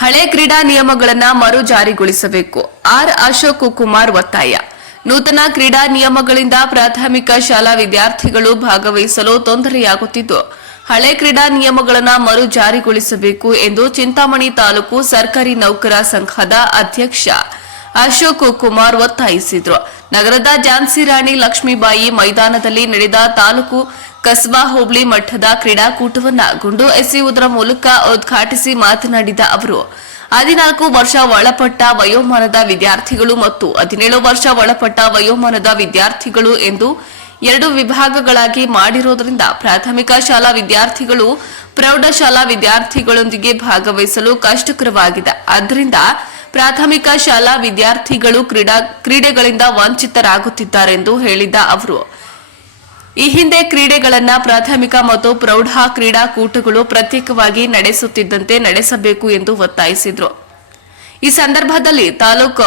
ಹಳೆ ಕ್ರೀಡಾ ನಿಯಮಗಳನ್ನು ಮರು ಜಾರಿಗೊಳಿಸಬೇಕು. ಆರ್ ಅಶೋಕ್ ಕುಮಾರ್ ಒತ್ತಾಯ. ನೂತನ ಕ್ರೀಡಾ ನಿಯಮಗಳಿಂದ ಪ್ರಾಥಮಿಕ ಶಾಲಾ ವಿದ್ಯಾರ್ಥಿಗಳು ಭಾಗವಹಿಸಲು ತೊಂದರೆಯಾಗುತ್ತಿದ್ದು, ಹಳೆ ಕ್ರೀಡಾ ನಿಯಮಗಳನ್ನು ಮರು ಜಾರಿಗೊಳಿಸಬೇಕು ಎಂದು ಚಿಂತಾಮಣಿ ತಾಲೂಕು ಸರ್ಕಾರಿ ನೌಕರ ಸಂಘದ ಅಧ್ಯಕ್ಷ ಅಶೋಕ್ ಕುಮಾರ್ ಒತ್ತಾಯಿಸಿದರು. ನಗರದ ಝಾನ್ಸಿ ರಾಣಿ ಲಕ್ಷ್ಮೀಬಾಯಿ ಮೈದಾನದಲ್ಲಿ ನಡೆದ ತಾಲೂಕು ಕಸ್ಬಾ ಹೋಬಳಿ ಮಟ್ಟದ ಕ್ರೀಡಾಕೂಟವನ್ನು ಗುಂಡು ಎಸೆಯುವುದರ ಮೂಲಕ ಉದ್ಘಾಟಿಸಿ ಮಾತನಾಡಿದ ಅವರು, 14 ವರ್ಷ ಒಳಪಟ್ಟ ವಯೋಮಾನದ ವಿದ್ಯಾರ್ಥಿಗಳು ಮತ್ತು 17 ವರ್ಷ ಒಳಪಟ್ಟ ವಯೋಮಾನದ ವಿದ್ಯಾರ್ಥಿಗಳು ಎಂದು 2 ವಿಭಾಗಗಳಾಗಿ ಮಾಡಿರುವುದರಿಂದ ಪ್ರಾಥಮಿಕ ಶಾಲಾ ವಿದ್ಯಾರ್ಥಿಗಳು ಪ್ರೌಢಶಾಲಾ ವಿದ್ಯಾರ್ಥಿಗಳೊಂದಿಗೆ ಭಾಗವಹಿಸಲು ಕಷ್ಟಕರವಾಗಿದೆ. ಆದ್ದರಿಂದ ಪ್ರಾಥಮಿಕ ಶಾಲಾ ವಿದ್ಯಾರ್ಥಿಗಳು ಕ್ರೀಡೆಗಳಿಂದ ವಂಚಿತರಾಗುತ್ತಿದ್ದಾರೆ ಎಂದು ಹೇಳಿದ ಅವರು, ಈ ಹಿಂದೆ ಕ್ರೀಡೆಗಳನ್ನು ಪ್ರಾಥಮಿಕ ಮತ್ತು ಪ್ರೌಢ ಕ್ರೀಡಾಕೂಟಗಳು ಪ್ರತ್ಯೇಕವಾಗಿ ನಡೆಸುತ್ತಿದ್ದಂತೆ ನಡೆಸಬೇಕು ಎಂದು ಒತ್ತಾಯಿಸಿದರು. ಈ ಸಂದರ್ಭದಲ್ಲಿ ತಾಲೂಕು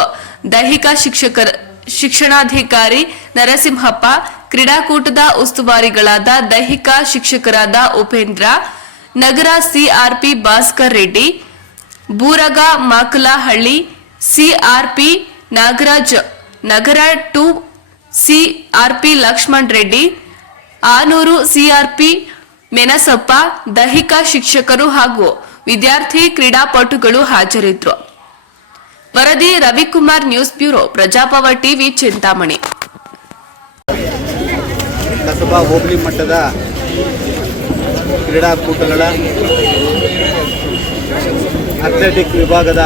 ದೈಹಿಕ ಶಿಕ್ಷಣಾಧಿಕಾರಿ ನರಸಿಂಹಪ್ಪ, ಕ್ರೀಡಾಕೂಟದ ಉಸ್ತುವಾರಿಗಳಾದ ದೈಹಿಕ ಶಿಕ್ಷಕರಾದ ಉಪೇಂದ್ರ, ನಗರ ಸಿಆರ್ಪಿ ಭಾಸ್ಕರ್ ರೆಡ್ಡಿ, ಬೂರಗ ಮಾಕಲಹಳ್ಳಿ ಸಿಆರ್ಪಿ ನಾಗರಾಜ್, ನಗರ 2 ಸಿಆರ್ಪಿ ಲಕ್ಷ್ಮಣ್ ರೆಡ್ಡಿ, ಆನೂರು ಸಿಆರ್ಪಿ ಮೆನಸಪ್ಪ, ದೈಹಿಕ ಶಿಕ್ಷಕರು ಹಾಗೂ ವಿದ್ಯಾರ್ಥಿ ಕ್ರೀಡಾಪಟುಗಳು ಹಾಜರಿದ್ದರು. ವರದಿ ರವಿಕುಮಾರ್, ನ್ಯೂಸ್ ಬ್ಯೂರೋ, ಪ್ರಜಾಪವ ಟಿವಿ, ಚಿಂತಾಮಣಿ. ಕಸಬಾ ಹೋಬಳಿ ಮಟ್ಟದ ಕ್ರೀಡಾಕೂಟಗಳ ಅಥ್ಲೆಟಿಕ್ ವಿಭಾಗದ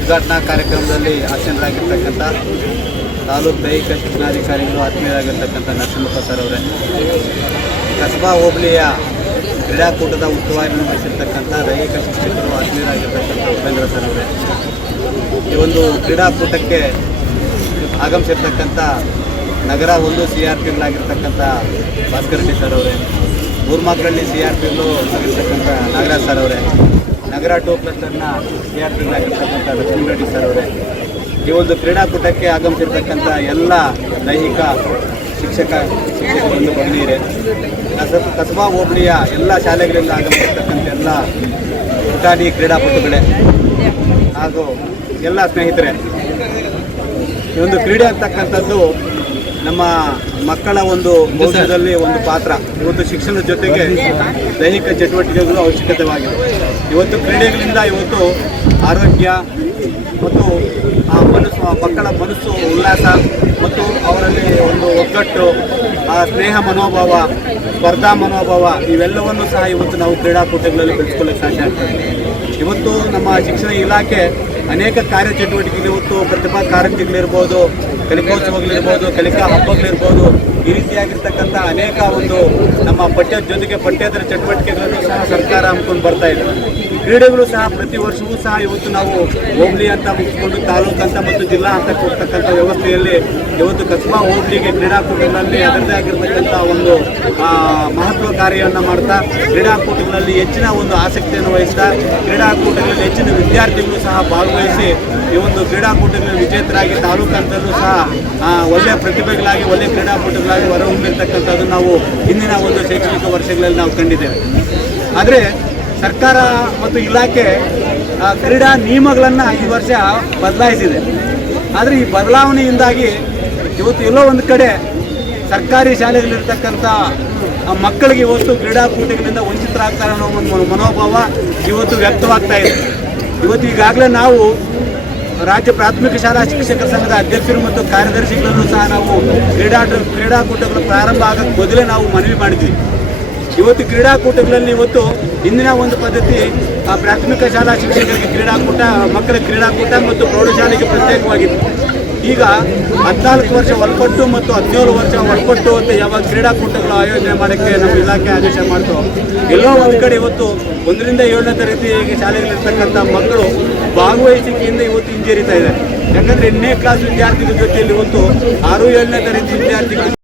ಉದ್ಘಾಟನಾ ಕಾರ್ಯಕ್ರಮದಲ್ಲಿ ಆಸೀನರಾಗಿರ್ತಕ್ಕಂಥ ತಾಲೂಕು ದೈಹಿಕ ಶಿಕ್ಷಣಾಧಿಕಾರಿಗಳು, ಆತ್ಮೀಯರಾಗಿರ್ತಕ್ಕಂಥ ನರಸಿಂಹಪ್ಪ ಸರ್ ಅವರೇ, ಕಸಬಾ ಹೋಬಳಿಯ ಕ್ರೀಡಾಕೂಟದ ಉಸ್ತುವಾರಿ ವಹಿಸಿರ್ತಕ್ಕಂಥ ದೈಹಿಕ ಶಿಕ್ಷಕರು, ಆತ್ಮೀಯರಾಗಿರ್ತಕ್ಕಂಥ ಉಪೇಂದ್ರ ಸರ್ ಅವರೇ, ಈ ಒಂದು ಕ್ರೀಡಾಕೂಟಕ್ಕೆ ಆಗಮಿಸಿರ್ತಕ್ಕಂಥ ನಗರ 1 ಸಿಆರ್ಪಿಗಳಾಗಿರ್ತಕ್ಕಂಥ ಭಾಸ್ಕರ್ ರೆಡ್ಡಿ ಸರ್ ಅವರೇ, ಮೂರ್ಮಾಕ್ರಳ್ಳಿ ಸಿಆರ್ಪಿಗಳು ಆಗಿರ್ತಕ್ಕಂಥ ನಾಗರಾಜ್ ಸರ್ ಅವರೇ, ನಗರ 2 ಕ್ಲಸ್ಟರ್ನ ಸಿಆರ್ಪಿಗಳಾಗಿರ್ತಕ್ಕಂಥ ಲಕ್ಷ್ಮೀ ರೆಡ್ಡಿ ಸರ್ ಅವರೇ, ಈ ಒಂದು ಕ್ರೀಡಾಕೂಟಕ್ಕೆ ಆಗಮಿಸಿರ್ತಕ್ಕಂಥ ಎಲ್ಲ ದೈಹಿಕ ಶಿಕ್ಷಕರನ್ನು ಭಗಿನಿಯರೇ, ಕಸಬಾ ಹೋಬಳಿಯ ಎಲ್ಲ ಶಾಲೆಗಳಿಂದ ಆಗಮಿಸಿರ್ತಕ್ಕಂಥ ಎಲ್ಲ ಪುಟಾಣಿ ಕ್ರೀಡಾಪಟುಗಳೇ ಹಾಗೂ ಎಲ್ಲ ಸ್ನೇಹಿತರೆ, ಈ ಒಂದು ಕ್ರೀಡೆ ಅಂತಕ್ಕಂಥದ್ದು ನಮ್ಮ ಮಕ್ಕಳ ಒಂದು ಭವಿಷ್ಯದಲ್ಲಿ ಒಂದು ಪಾತ್ರ. ಇವತ್ತು ಶಿಕ್ಷಣದ ಜೊತೆಗೆ ದೈಹಿಕ ಚಟುವಟಿಕೆಗಳು ಅವಶ್ಯಕತೆವಾಗಿದೆ. ಇವತ್ತು ಕ್ರೀಡೆಗಳಿಂದ ಇವತ್ತು ಆರೋಗ್ಯ ಮತ್ತು ಮಕ್ಕಳ ಮನಸ್ಸು ಉಲ್ಲಾಸ ಮತ್ತು ಅವರಲ್ಲಿ ಒಂದು ಒಗ್ಗಟ್ಟು, ಸ್ನೇಹ ಮನೋಭಾವ, ಸ್ಪರ್ಧಾ ಮನೋಭಾವ ಇವೆಲ್ಲವನ್ನು ಸಹ ಇವತ್ತು ನಾವು ಕ್ರೀಡಾಕೂಟಗಳಲ್ಲಿ ಬೆಳೆಸ್ಕೊಳ್ಳೋಕ್ಕೆ ಸಾಧ್ಯ ಆಗ್ತದೆ. ಇವತ್ತು ನಮ್ಮ ಶಿಕ್ಷಣ ಇಲಾಖೆ ಅನೇಕ ಕಾರ್ಯಚಟುವಟಿಕೆಗಳು, ಇವತ್ತು ಪ್ರತಿಭಾ ಕಾರಂಜಿಗಳಿರ್ಬೋದು, ಕಲಿಕೋತ್ಸವಗಳಿರ್ಬೋದು, ಕಲಿಕಾ ಹಬ್ಬಗಳಿರ್ಬೋದು, ಈ ರೀತಿಯಾಗಿರ್ತಕ್ಕಂಥ ಅನೇಕ ಒಂದು ನಮ್ಮ ಪಠ್ಯದ ಜೊತೆಗೆ ಪಠ್ಯೇತರ ಚಟುವಟಿಕೆಗಳನ್ನು ಸಹ ಸರ್ಕಾರ ಹಮ್ಮಿಕೊಂಡು ಬರ್ತಾ ಇದೆ. ಕ್ರೀಡೆಗಳು ಸಹ ಪ್ರತಿ ವರ್ಷವೂ ಸಹ ಇವತ್ತು ನಾವು ಹೋಬಳಿ ಅಂತ ಮುಗಿಸ್ಕೊಂಡು ತಾಲೂಕು ಅಂತ ಮತ್ತು ಜಿಲ್ಲಾ ಹಂತಕ್ಕೆ ಹೋಗ್ತಕ್ಕಂಥ ವ್ಯವಸ್ಥೆಯಲ್ಲಿ ಇವತ್ತು ಕಸಬಾ ಹೋಬಳಿಗೆ ಕ್ರೀಡಾಕೂಟಗಳಲ್ಲಿ ಅದರದೇ ಆಗಿರ್ತಕ್ಕಂಥ ಒಂದು ಮಹತ್ವ ಕಾರ್ಯವನ್ನು ಮಾಡ್ತಾ, ಕ್ರೀಡಾಕೂಟಗಳಲ್ಲಿ ಹೆಚ್ಚಿನ ಒಂದು ಆಸಕ್ತಿಯನ್ನು ವಹಿಸ್ತಾ, ಕ್ರೀಡಾಕೂಟಗಳಲ್ಲಿ ಹೆಚ್ಚಿನ ವಿದ್ಯಾರ್ಥಿಗಳು ಸಹ ಭಾಗವಹಿಸಿ ಈ ಒಂದು ಕ್ರೀಡಾಕೂಟಗಳಲ್ಲಿ ವಿಜೇತರಾಗಿ ತಾಲೂಕು ಹಂತದಲ್ಲೂ ಸಹ ಒಳ್ಳೆಯ ಪ್ರತಿಭೆಗಳಾಗಿ, ಒಳ್ಳೆಯ ಕ್ರೀಡಾಕೂಟಗಳಾಗಿ ಹೊರಹೊಮ್ಮಿರ್ತಕ್ಕಂಥದ್ದು ನಾವು ಹಿಂದಿನ ಒಂದು ಶೈಕ್ಷಣಿಕ ವರ್ಷಗಳಲ್ಲಿ ನಾವು ಕಂಡಿದ್ದೇವೆ. ಆದರೆ ಸರ್ಕಾರ ಮತ್ತು ಇಲಾಖೆ ಕ್ರೀಡಾ ನಿಯಮಗಳನ್ನು ಈ ವರ್ಷ ಬದಲಾಯಿಸಿದೆ. ಆದರೆ ಈ ಬದಲಾವಣೆಯಿಂದಾಗಿ ಇವತ್ತು ಎಲ್ಲೋ ಒಂದು ಕಡೆ ಸರ್ಕಾರಿ ಶಾಲೆಗಳಿರ್ತಕ್ಕಂಥ ಮಕ್ಕಳಿಗೆ ಇವತ್ತು ಕ್ರೀಡಾಕೂಟಗಳಿಂದ ವಂಚಿತರಾಗ್ತಾರೆ ಅನ್ನೋ ಒಂದು ಮನೋಭಾವ ಇವತ್ತು ವ್ಯಕ್ತವಾಗ್ತಾ ಇದೆ. ಇವತ್ತು ಈಗಾಗಲೇ ನಾವು ರಾಜ್ಯ ಪ್ರಾಥಮಿಕ ಶಾಲಾ ಶಿಕ್ಷಕರ ಸಂಘದ ಅಧ್ಯಕ್ಷರು ಮತ್ತು ಕಾರ್ಯದರ್ಶಿಗಳನ್ನು ಸಹ ನಾವು ಕ್ರೀಡಾಕೂಟಗಳು ಪ್ರಾರಂಭ ಆಗೋಕ್ಕೆ ಮೊದಲೇ ನಾವು ಮನವಿ ಮಾಡಿದ್ವಿ. ಇವತ್ತು ಕ್ರೀಡಾಕೂಟಗಳಲ್ಲಿ ಇವತ್ತು ಹಿಂದಿನ ಒಂದು ಪದ್ಧತಿ ಪ್ರಾಥಮಿಕ ಶಾಲಾ ಶಿಕ್ಷಕರಿಗೆ ಕ್ರೀಡಾಕೂಟ, ಮಕ್ಕಳ ಕ್ರೀಡಾಕೂಟ ಮತ್ತು ಪ್ರೌಢಶಾಲೆಗೆ ಪ್ರತ್ಯೇಕವಾಗಿತ್ತು. ಈಗ 14 ವರ್ಷ ಒಳಪಟ್ಟು ಮತ್ತು 17 ವರ್ಷ ಒಳಪಟ್ಟು ಅಂತ ಯಾವಾಗ ಕ್ರೀಡಾಕೂಟಗಳು ಆಯೋಜನೆ ಮಾಡೋಕ್ಕೆ ನಮ್ಮ ಇಲಾಖೆ ಆದೇಶ ಮಾಡ್ತು, ಎಲ್ಲೋ ಒಂದು ಕಡೆ ಇವತ್ತು 1ರಿಂದ 7ನೇ ತರಗತಿ ಶಾಲೆಗಳಿರ್ತಕ್ಕಂಥ ಮಕ್ಕಳು ಭಾಗವಹಿಸಿಕೆಯಿಂದ ಇವತ್ತು ಹಿಂಜರಿತಾ ಇದೆ. ಯಾಕಂದರೆ 8ನೇ ಕ್ಲಾಸ್ ವಿದ್ಯಾರ್ಥಿಗಳ ಜೊತೆಯಲ್ಲಿ ಇವತ್ತು 6, 7ನೇ ತರಗತಿ ವಿದ್ಯಾರ್ಥಿಗಳು